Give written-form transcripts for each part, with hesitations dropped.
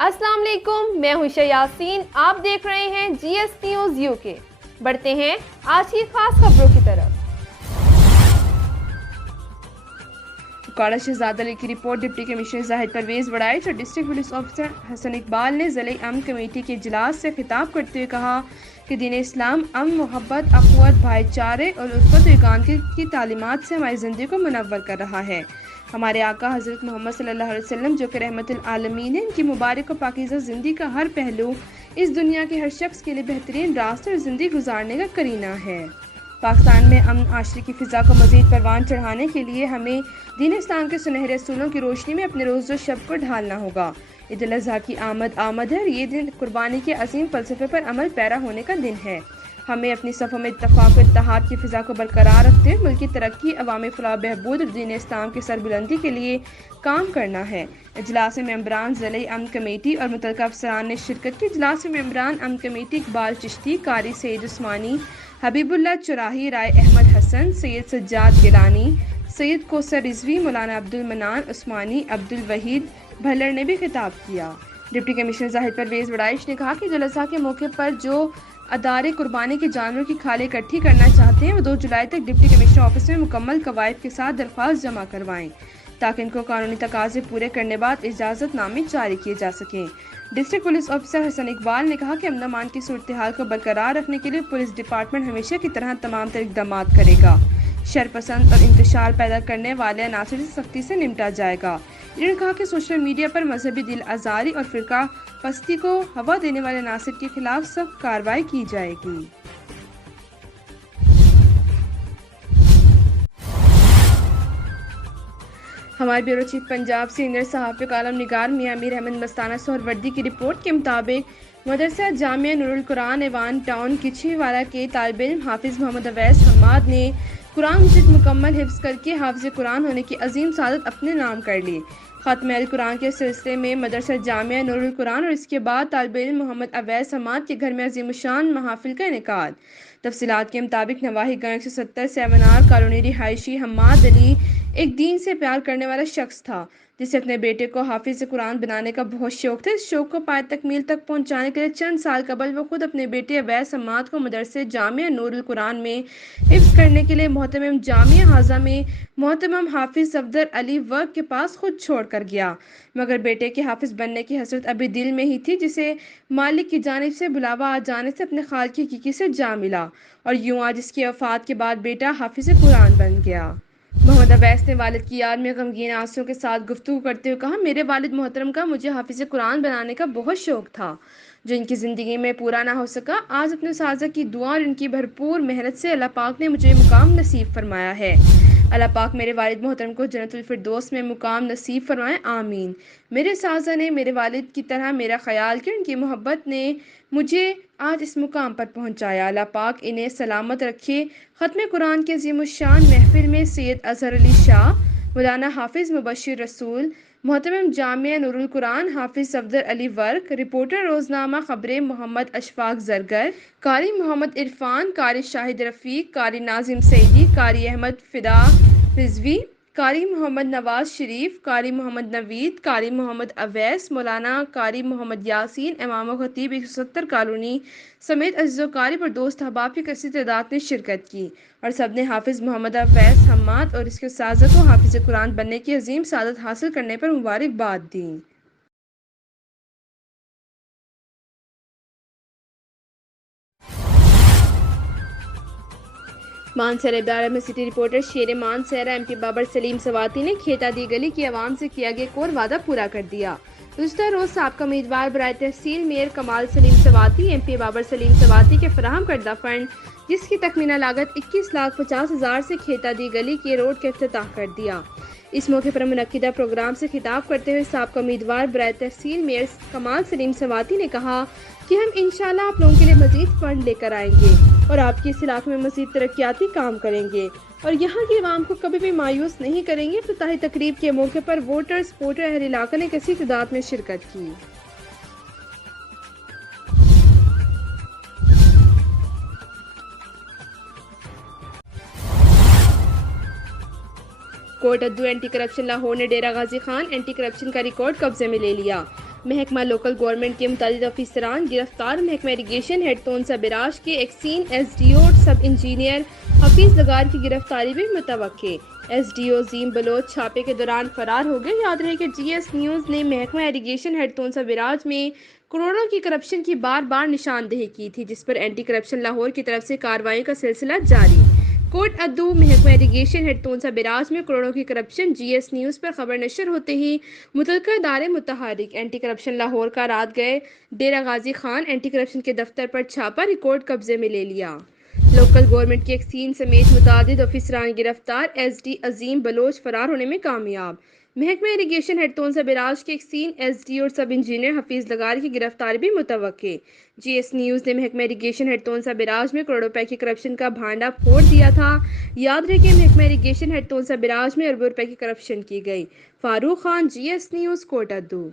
अस्सलाम वालेकुम, मैं हूं यासीन। आप देख रहे हैं GS न्यूज़ UK। बढ़ते हैं आज की खास खबरों की तरफ। काड़ा शहजाद अली की report. Deputy commissioner Zahid Pervez Waraich और district police officer Hasan Iqbal ने ज़िले अमन कमेटी के इजलास से खिताब करते हुए कहा कि दीन इस्लाम अमन, मोहब्बत, अखुवत, भाईचारे और उल्फत व इकान की तालीमात से हमारी ज़िंदगी को मुनव्वर कर रहा है। हमारे आका हज़रत मोहम्मद सल्लल्लाहु अलैहि वसल्लम जो कि रहमतुल आलमीन है, इनकी मुबारक और पाकीज़ा ज़िंदगी का हर पहलू इस दुनिया के हर शख्स के लिए बेहतरीन रास्ता और ज़िंदगी गुजारने का करीना है। पाकिस्तान में अमन आशरे की फ़िज़ा को मज़ीद परवान चढ़ाने के लिए हमें दीन इस्लाम के सुनहरे असूलों की रोशनी में अपने रोज़ शब को ढालना होगा। ईद उल अज़हा की आमद है और ये दिन कुर्बानी के अजीम फ़लसफ़े पर अमल पैरा होने का दिन है। हमें अपनी सफ़ों में इत्तफ़ाक़ व इत्तेहाद की फ़िज़ा को बरकरार रखते हुए मुल्क की तरक्की, अवामी फ़लाह बहबूद और दीन इस्लाम की सरबुलंदी के लिए काम करना है। इजलास में मेंबरान ज़िले अमन कमेटी और मुतल्लिक़ा अफसरान ने शिरकत की। इजलास में मेंबरान अमन कमेटी इकबाल चिश्ती, कारी सैयद उस्मानी, हबीबुल्लाह चुराही, राय अहमद हसन, सैयद सज्जाद गिलानी, सैयद कोसर रिजवी, मौलाना अब्दुल मनान उस्मानी, अब्दुल वहीद भल्लर ने भी खिताब किया। डिप्टी कमिश्नर जाहिद परवेज़ वड़ाइच ने कहा कि ईद उल अज़हा के मौके पर जो अदारे कुर्बानी के जानवरों की खालें इकट्ठी करना चाहते हैं वो 2 जुलाई तक डिप्टी कमिश्नर ऑफिस में मुकम्मल कवायद के साथ दरख्वास्त जमा करवाएं ताकि इनको कानूनी तकाज़े पूरे करने बाद इजाज़तनामे जारी किए जा सकें। District police officer Hasan Iqbal ने कहा कि अमन अमान की सूरत हाल को बरकरार रखने के लिए पुलिस डिपार्टमेंट हमेशा की तरह तमाम तरह इक़दाम करेगा। शरपसंद और इंतशार पैदा करने वाले अनासर से सख्ती से निपटा जाएगा। इन्होंने कहा कि सोशल मीडिया पर मजहबी दिल आज़ारी और फ़िरका पस्ती को हवा देने वाले अनासर के खिलाफ सख्त कार्रवाई की जाएगी। हमारे ब्यूरो चीफ पंजाब सीनियर सहाफ़ी कालम निगार मियां अमीर अहमद मस्ताना सोहरवर्दी की रिपोर्ट के मुताबिक मदरसा जामिया नूरुल कुरान एवान टाउन किचीवाला के तालिब इल्म हाफिज़ मोहम्मद अवैस हम्माद ने कुरान मजीद मुकम्मल हिफ्ज़ करके हाफिज़ कुरान होने की अजीम सादत अपने नाम कर ली। ख़त्म अल कुरान के सिलसिले में मदरसा जामिया नूरुल कुरान और इसके बाद तालिब इल्म मोहम्मद अवैस हम्माद के घर में अज़ीमुश्शान महफ़िल का इनेकाद। तफसीलात के मुताबिक नवाही गंज 170 7R कॉलोनी रिहायशी हम्माद अली एक दीन से प्यार करने वाला शख्स था जिसे अपने बेटे को हाफिज़ कुरान बनाने का बहुत शौक था। इस शौक को पाए तकमील तक पहुंचाने के लिए चंद साल कबल वो खुद अपने बेटे अवैस हम्माद को मदरसे जामिया नूरुल कुरान में हिफ्ज़ करने के लिए मोहतरम जामिया हाजा में मोहतरम हाफिज़ सफदर अली वर्क के पास खुद छोड़ कर गया, मगर बेटे के हाफिज़ बनने की हसरत अभी दिल में ही थी, जिसे मालिक की जानिब से बुलावा आ जाने से अपने खाल की हकीकी से जा मिला और यूं आज इसकी वफ़ात के बाद बेटा हाफिज़ कुरान बन गया। मोहम्मद अवैस ने वालिद की याद में गमगीन आंसुओं के साथ गुफ्तगू करते हुए कहा, मेरे वालिद मोहतरम का मुझे हाफिज़ कुरान बनाने का बहुत शौक था जो इनकी ज़िंदगी में पूरा ना हो सका। आज अपने साज़ा की दुआ और इनकी भरपूर मेहनत से अल्लाह पाक ने मुझे मुकाम नसीब फरमाया है। अल्लाह पाक मेरे वालिद मोहतरम को जन्नतुल फिरदौस में मुकाम नसीब फरमाए, आमीन। मेरे साज़ा ने मेरे वालिद की तरह मेरा ख्याल किया, उनकी मोहब्बत ने मुझे आज इस मुकाम पर पहुंचाया। अल्लाह पाक इन्हें सलामत रखे। ख़त्म कुरान के अज़ीमुश्शान महफिल में सैयद अज़हर अली शाह, मौलाना हाफिज़ मुबश्शिर रसूल, मोहतरम जामिया नूरुल कुरान हाफिज़ सफदर अली वर्क, रिपोर्टर रोज़नामा ख़बरें मोहम्मद अशफाक ज़रगर, कारी मोहम्मद इरफान, कारी शाहिद रफ़ीक, कारी नाजिम सईदी, कारी अहमद फ़िदा रिजवी, कारी मोहम्मद नवाज शरीफ, कारी मोहम्मद नवीद, कारी मोहम्मद अवैस, मौलाना कारी मोहम्मद यासीन, इमाम खतीब 170 कॉलोनी समेत अज़ीज़ोकारी पर दोस्त अहबाब की कसी तादाद ने शिरकत की और सब ने हाफिज़ मोहम्मद अवैस हम्माद और इसके साज़ा को हाफिज़ कुरान बनने की अजीम सादत हासिल करने पर मुबारकबाद दी। मानसर इदारा में सिटी रिपोर्टर शेर मानसरा MP बाबर सलीम सवाती ने खेता दी गली की आवाम से किया गया कोर वादा पूरा कर दिया। गुज़िश्ता रोज साबका उम्मीदवार बराए तहसील मेयर कमाल सलीम सवाती MP बाबर सलीम सवाती के फराहम करदा फंड जिसकी तखमीना लागत 21,50,000 से खेता दी गली के रोड का इफ्तिताह कर दिया। इस मौके पर मुनक्किदा प्रोग्राम से खिताब करते हुए साबका उम्मीदवार बराए तहसील मेयर कमाल सलीम सवाती ने कहा कि हम इंशाल्लाह आप लोगों के लिए मजीद फंड लेकर आएंगे और आपके इस इलाके में मजीद तरक्याती काम करेंगे और यहाँ की आवाम को कभी भी मायूस नहीं करेंगे। इफ्तिताही तकरीब के मौके पर वोटर सपोर्टर अहल इलाका ने कसी तादाद में शिरकत की। कोर्ट अद्दू एंटी करप्शन लाहौर ने डेरा गाजी खान एंटी करप्शन का रिकॉर्ड कब्जे में ले लिया। محکمہ لوکل گورنمنٹ کے متعدد افسران گرفتار، محکمہ اریگیشن ہیڈ تونسا براج کے ایکسین ایس ڈی او سب انجینئر حفیظ لغار کی گرفتاری بھی متوقع، ایس ڈی او عظیم بلوچ چھاپے کے دوران فرار ہو گئے۔ یاد رہے کہ جی ایس نیوز نے محکمہ اریگیشن ہیڈ تونسا براج میں کروڑوں کی کرپشن کی بار بار نشاندہی کی تھی، جس پر اینٹی کرپشن لاہور کی طرف سے کارروائیوں کا سلسلہ جاری۔ کوٹ ادو محکمہ اریگیشن ہیڈ تونسا براج میں کروڑوں کی کرپشن، جی ایس نیوز پر خبر نشر ہوتے ہی متعلقہ ادارے متحرک، اینٹی کرپشن لاہور کا رات گئے ڈیرہ غازی خان اینٹی کرپشن کے دفتر پر چھاپا، ریکارڈ قبضے میں لے لیا۔ لوکل گورنمنٹ کے ایکسین سمیت متعدد افسران گرفتار، ایس ڈی عظیم بلوچ فرار ہونے میں کامیاب۔ محکمہ اریگیشن ہیڈ تونسا براج کے ایکسین ایس ڈی اور سب انجینئر حفیظ لغار کی گرفتاری بھی متوقع۔ جی ایس نیوز نے محکمہ اریگیشن ہیڈ تونسا براج میں کروڑوں روپے کی کرپشن کا بھانڈا پھوڑ دیا تھا۔ یاد رہے کہ محکمہ اریگیشن ہیڈ تونسا براج میں اربوں روپے کی کرپشن کی گئی۔ فاروق خان، جی ایس نیوز، کوٹ ادو۔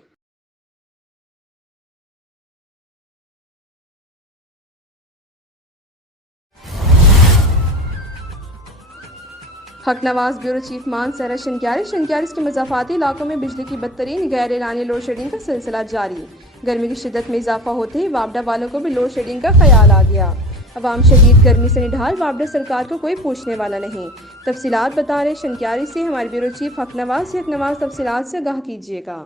حق نواز بیورو چیف مان سرا شنکیاری کے مضافاتی علاقوں میں بجلی کی بدترین غیر اعلانیہ لوڈ شیڈنگ کا سلسلہ جاری۔ گرمی کی شدت میں اضافہ ہوتے ہی وابڈا والوں کو بھی لوڈ شیڈنگ کا خیال آ گیا۔ عوام شدید گرمی سے نڈھال، وابڈا سرکار کو کوئی پوچھنے والا نہیں۔ تفصیلات بتا رہے شنکیاری سے ہمارے بیورو چیف حق نواز تفصیلات سے آگاہ کیجیے گا۔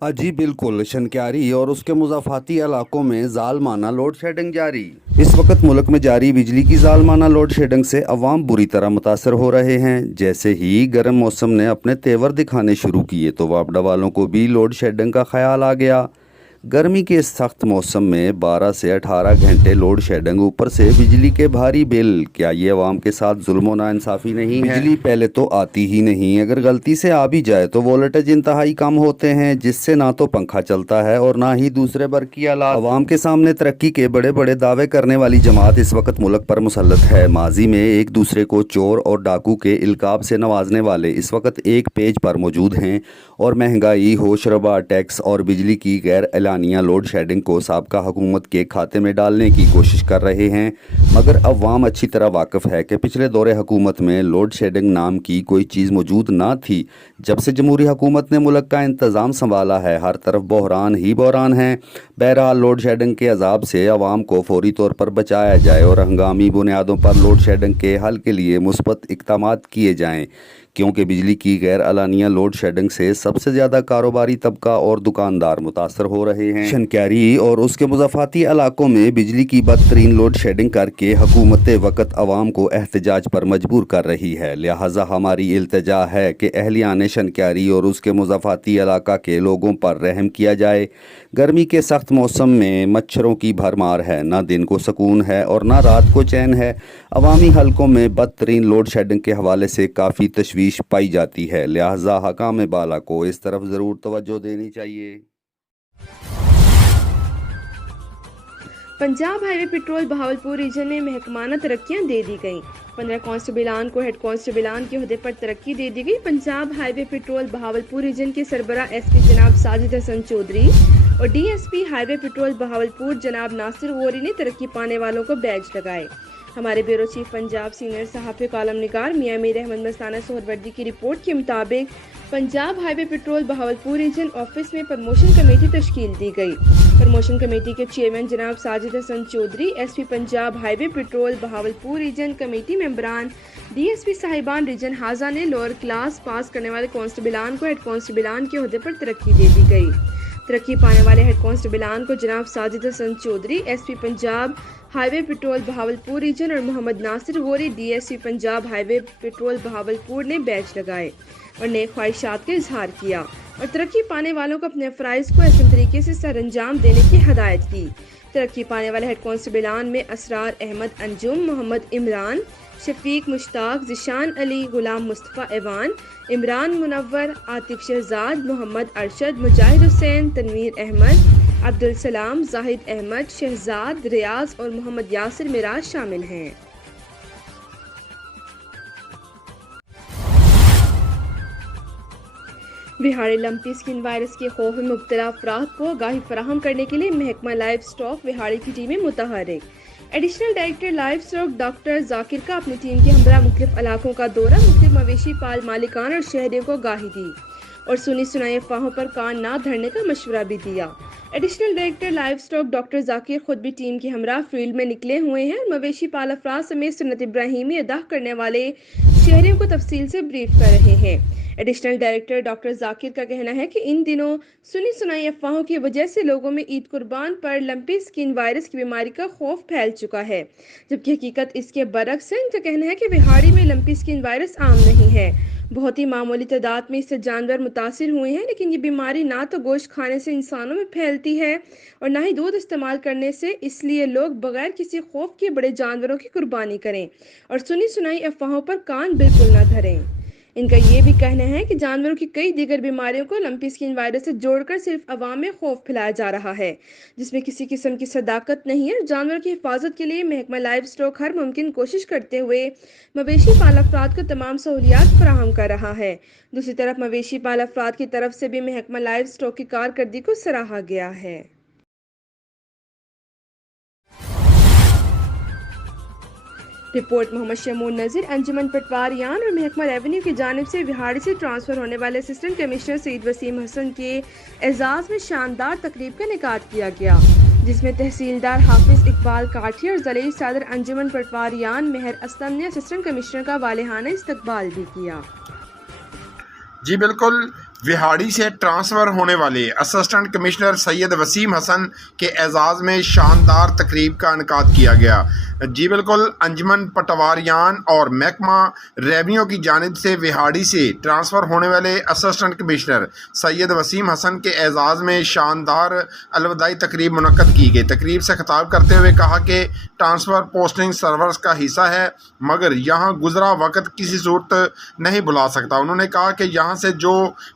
جی بالکل، شنکیاری اور اس کے مضافاتی علاقوں میں ظالمانہ لوڈ شیڈنگ جاری۔ اس وقت ملک میں جاری بجلی کی ظالمانہ لوڈ شیڈنگ سے عوام بری طرح متاثر ہو رہے ہیں۔ جیسے ہی گرم موسم نے اپنے تیور دکھانے شروع کیے تو وابڈا والوں کو بھی لوڈ شیڈنگ کا خیال آ گیا۔ گرمی کے اس سخت موسم میں 12 سے 18 گھنٹے لوڈ شیڈنگ، اوپر سے بجلی کے بھاری بل، کیا یہ عوام کے ساتھ ظلم و ناانصافی نہیں ہے؟ بجلی پہلے تو آتی ہی نہیں، اگر غلطی سے آ بھی جائے تو وولٹیج انتہائی کم ہوتے ہیں، جس سے نہ تو پنکھا چلتا ہے اور نہ ہی دوسرے برقی آلات۔ عوام کے سامنے ترقی کے بڑے بڑے دعوے کرنے والی جماعت اس وقت ملک پر مسلط ہے۔ ماضی میں ایک دوسرے کو چور اور ڈاکو کے القاب سے نوازنے والے اس وقت ایک پیج پر موجود ہیں اور مہنگائی، ہوش ربا ٹیکس اور بجلی کی غیر اعلانیہ لوڈ شیڈنگ کو سابقہ حکومت کے کھاتے میں ڈالنے کی کوشش کر رہے ہیں، مگر عوام اچھی طرح واقف ہے کہ پچھلے دور حکومت میں لوڈ شیڈنگ نام کی کوئی چیز موجود نہ تھی۔ جب سے جمہوری حکومت نے ملک کا انتظام سنبھالا ہے، ہر طرف بحران ہی بحران ہیں۔ بہرحال لوڈ شیڈنگ کے عذاب سے عوام کو فوری طور پر بچایا جائے اور ہنگامی بنیادوں پر لوڈ شیڈنگ کے حل کے لیے مثبت اقدامات کیے جائیں، کیونکہ بجلی کی غیر اعلانیہ لوڈ شیڈنگ سے سب سے زیادہ کاروباری طبقہ اور دکاندار متاثر ہو رہے ہیں۔ شنکیاری اور اس کے مضافاتی علاقوں میں بجلی کی بدترین لوڈ شیڈنگ کر کے حکومت وقت عوام کو احتجاج پر مجبور کر رہی ہے، لہٰذا ہماری التجا ہے کہ اہلیان شنکیاری اور اس کے مضافاتی علاقہ کے لوگوں پر رحم کیا جائے۔ گرمی کے سخت موسم میں مچھروں کی بھرمار ہے، نہ دن کو سکون ہے اور نہ رات کو چین ہے۔ عوامی حلقوں میں بدترین لوڈ شیڈنگ کے حوالے سے کافی تشویش پائی جاتی ہے، لہٰذا حکام بالا کو اس طرف ضرور توجہ دینی چاہیے۔ Punjab highway patrol Bahawalpur region میں محکمانہ ترقیاں دے دی گئیں۔ 15 کانسٹیبلان کو ہیڈ کانسٹیبلان کے عہدے پر ترقی دے دی گئی۔ Punjab highway patrol Bahawalpur region کے سربراہ ایس پی جناب ساجد حسن چودھری اور ڈی ایس پی ہائی وے پیٹرول بہاولپور جناب ناصر غوری نے ترقی پانے والوں کو بیج لگائے۔ ہمارے بیورو چیف پنجاب سینئر صحافی کالم نگار میاں میر احمد مستانہ سہروردی کی رپورٹ کے مطابق Punjab highway patrol Bahawalpur region office میں پروموشن کمیٹی تشکیل دی گئی۔ پروموشن کمیٹی کے چیئرمین جناب Sajid Hassan Chaudhry, S P Punjab highway patrol Bahawalpur region, committee ممبران، ڈی ایس پی صاحبان ریجن ہاضہ نے لوور کلاس پاس کرنے والے کانسٹیبلان کو ہیڈ کانسٹیبلان کے عہدے پر ترقی دے دی گئی۔ ترقی پانے والے ہیڈ کانسٹیبلان کو جناب Sajid Hassan Chaudhry, S P Punjab highway patrol Bahawalpur region, اور Muhammad Nasir Ghauri, D S P Punjab highway patrol Bahawalpur نے بیج لگائے اور نیک خواہشات کا اظہار کیا اور ترقی پانے والوں کو اپنے فرائض کو احسن طریقے سے سر انجام دینے کی ہدایت کی۔ ترقی پانے والے ہیڈ کانسٹیبلان میں اسرار احمد انجم، محمد عمران، شفیق مشتاق، ذیشان علی، غلام مصطفیٰ ایوان، عمران منور، عاطف شہزاد، محمد ارشد، مجاہد حسین، تنویر احمد، عبدالسلام، زاہد احمد، شہزاد، ریاض اور محمد یاسر میراج شامل ہیں۔ وہاڑی لمپی اسکن وائرس کے خوف میں مبتلا افراد کو آگاہی فراہم کرنے کے لیے محکمہ لائف اسٹاک وہاڑی کی ٹیمیں متحرک۔ Additional director livestock doctor Zakir کا اپنی ٹیم کے ہمراہ مختلف علاقوں کا دورہ، مختلف مویشی پال مالکان اور شہریوں کو آگاہی دی۔ और सुनी सुनाई अफवाहों पर कान ना धरने का मशवरा भी दिया। Additional director live stock doctor Zakir खुद भी टीम की हमरा फील्ड में निकले हुए हैं और मवेशी पाल अफराद समेत सुन्नत इब्राहिमी अदा करने वाले शहरियों को तफसील से ब्रीफ कर रहे हैं। एडिशनल डायरेक्टर डॉक्टर जाकिर का कहना है कि इन दिनों सुनी सुनाई अफवाहों की वजह से लोगों में ईद कुर्बान पर लंपी स्किन वायरस की बीमारी का खौफ फैल चुका है, जबकि हकीकत इसके बरक्स है। इनका कहना है कि विहाड़ी में लंपी स्किन वायरस आम नहीं है, बहुत ही मामूली तादाद में इससे जानवर मुतासिर हुए हैं, लेकिन ये बीमारी ना तो गोश्त खाने से इंसानों में फैलती है और ना ही दूध इस्तेमाल करने से, इसलिए लोग बगैर किसी खौफ के बड़े जानवरों की कुर्बानी करें और सुनी सुनाई अफवाहों पर कान बिल्कुल न धरें। इनका ये भी कहना है कि जानवरों की कई दीगर बीमारियों को लंपी स्किन वायरस से जोड़कर सिर्फ अवाम में खौफ फैलाया जा रहा है, जिसमें किसी किस्म की सदाकत नहीं है। जानवर की हिफाजत के लिए महकमा लाइव स्टॉक हर मुमकिन कोशिश करते हुए मवेशी पाल अफराद को तमाम सहूलियात फराहम कर रहा है। दूसरी तरफ मवेशी पाल अफराद की तरफ से भी महकमा लाइव स्टॉक की कारकर्दगी को सराहा गया है। रिपोर्ट मोहम्मद शमून नज़ीर, अंजुमन पटवारियान और महकमा रेवेन्यू की जानिब से विहाड़ी से ट्रांसफ़र होने वाले असिस्टेंट कमिश्नर सईद वसीम हसन के एजाज़ में शानदार तकरीब का इनेकाद किया गया, जिसमें तहसीलदार हाफिज इकबाल काठी और ज़लील सदर अंजुमन पटवारियान मेहर असलम ने असिस्टेंट कमिश्नर का वालिहाना इस्तकबाल भी किया। जी बिल्कुल, विहाड़ी से ट्रांसफ़र होने वाले असिस्टेंट कमिश्नर सैयद वसीम हसन के एजाज़ में शानदार तकरीब का इनेकाद किया गया। जी बिल्कुल, अंजुमन पटवारियान और महकमा रेवेन्यू की जानिब से विहाड़ी से ट्रांसफ़र होने वाले असिस्टेंट कमिश्नर सैयद वसीम हसन के एजाज़ में शानदार अलविदाई तकरीब मुनक्कद की गई। तकरीब से खिताब करते हुए कहा कि ट्रांसफ़र पोस्टिंग सर्वर्स का हिस्सा है, मगर यहाँ गुजरा वक्त किसी सूरत नहीं भुला सकता। उन्होंने कहा कि यहाँ से जो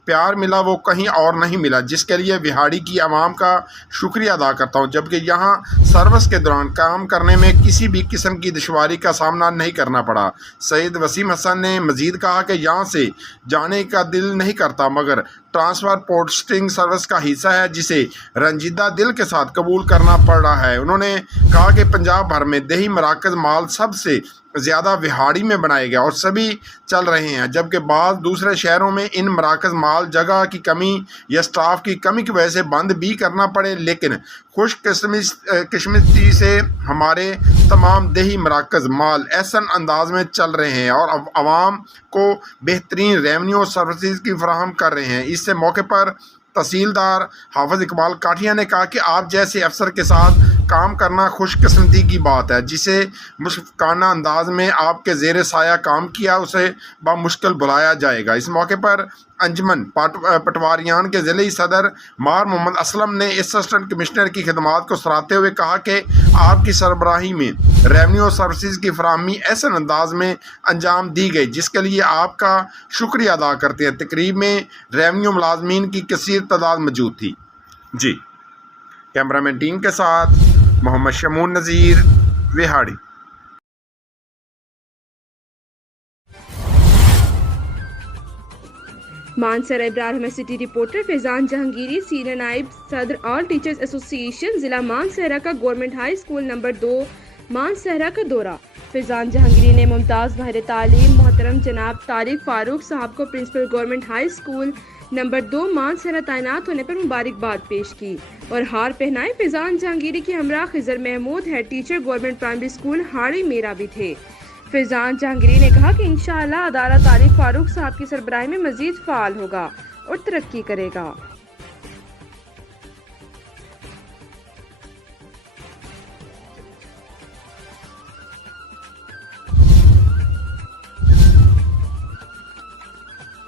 प्यार मिला वो कहीं और नहीं मिला, जिसके लिए विहाड़ी की आवाम का शुक्रिया अदा करता हूँ, जबकि यहाँ सर्विस के दौरान काम करने में किसी भी किस्म की दुश्वारी का सामना नहीं करना पड़ा। सैयद वसीम हसन ने मजीद कहा कि यहाँ से जाने का दिल नहीं करता, मगर ट्रांसफ़र पोस्टिंग सर्विस का हिस्सा है जिसे रंजीदा दिल के साथ कबूल करना पड़ रहा है। उन्होंने कहा कि पंजाब भर में देही मराकज़ माल सबसे ज़्यादा विहाड़ी में बनाए गए और सभी चल रहे हैं, जबकि बाद दूसरे शहरों में इन मराकज़ माल जगह की कमी या स्टाफ की कमी की वजह से बंद भी करना पड़े, लेकिन खुशकिस्मती से हमारे तमाम देही मराकज़ माल ऐसा अंदाज में चल रहे हैं और आवाम को बेहतरीन रेवेन्यू सर्विसेज की फराहम कर रहे हैं। इससे मौके पर तहसीलदार हाफिज इकबाल काठिया ने कहा कि आप जैसे अफसर के साथ काम करना खुशकिस्मती की बात है, जिसे मुश्फिकाना अंदाज में आपके ज़ेर साया काम किया उसे बामुश्किल बुलाया जाएगा। इस मौके पर अंजुमन पटवारियान के ज़िले सदर मार मोहम्मद असलम ने असिस्टेंट कमिश्नर की खिदमात को सराहते हुए कहा कि आपकी सरबराही में रेवेन्यू सर्विसेज की फराहमी ऐसे अंदाज में अंजाम दी गई, जिसके लिए आपका शुक्रिया अदा करते हैं। तकरीब में रेवेन्यू मुलाजमीन की कसीर तादाद मौजूद थी। जी, कैमरामैन टीम के साथ Mohammad Shamoon Nazir, Vehari. Mansehra Ibrahim city reporter Faizan Jahangiri, senior नायब सदर ऑल टीचर्स एसोसिएशन जिला मानसरा का government high school number 2 Mansehra का दौरा। फैजान जहांगीरी ने मुमताज़ माहिर तालीम मोहतरम जनाब तारिक फारूक साहब को principal government high school number 2 Mansehra तैनात होने पर मुबारकबाद पेश की और हार पहनाए। फैजान जहांगीरी के हमरा Khizar Mahmood head teacher government primary school हाड़ी मेरा भी थे। फैजान जहांगीरी ने कहा कि इंशाअल्लाह अदारा तारिक फारूक साहब की सरबराही में मजीद फ़ाल होगा और तरक्की करेगा।